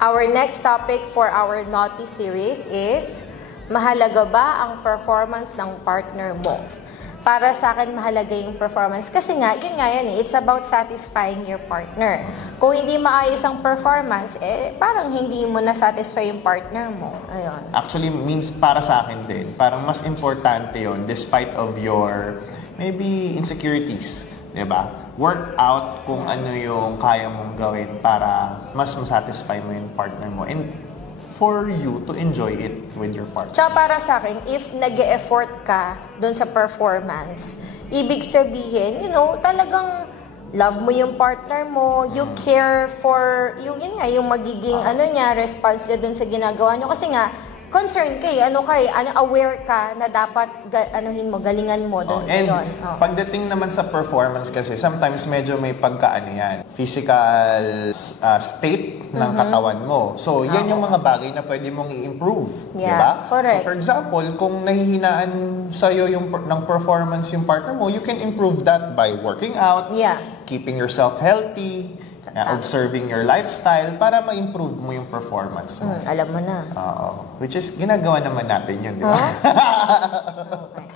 Our next topic for our Naughty series is, mahalaga ba ang performance ng partner mo? Para sa akin, mahalaga yung performance. Kasi nga, yun nga yan eh. It's about satisfying your partner. Kung hindi maayos ang performance, parang hindi mo na-satisfy yung partner mo. Ayun. Actually, means para sa akin din, parang mas importante yun despite of your, maybe, insecurities. Diba? Work out kung ano yung kaya mong gawin para mas masatisfy mo yung partner mo. And for you to enjoy it with your partner. Tsaka para sa akin, if nag-e-effort ka dun sa performance, ibig sabihin, talagang love mo yung partner mo, you care for, yun nga, yung magiging response niya dun sa ginagawa nyo. Kasi nga, concern aware ka na dapat galingan mo doon. And pagdating naman sa performance kasi, sometimes medyo may yan, physical state ng katawan mo. So, yan yung mga bagay na pwede mong i-improve. Yeah, diba? correct. So, for example, kung nahihinaan sa'yo ng performance yung partner mo, you can improve that by working out, keeping yourself healthy, observing your lifestyle para ma-improve mo yung performance mo. Alam mo na. Which is, ginagawa naman natin yun, di ba? Okay.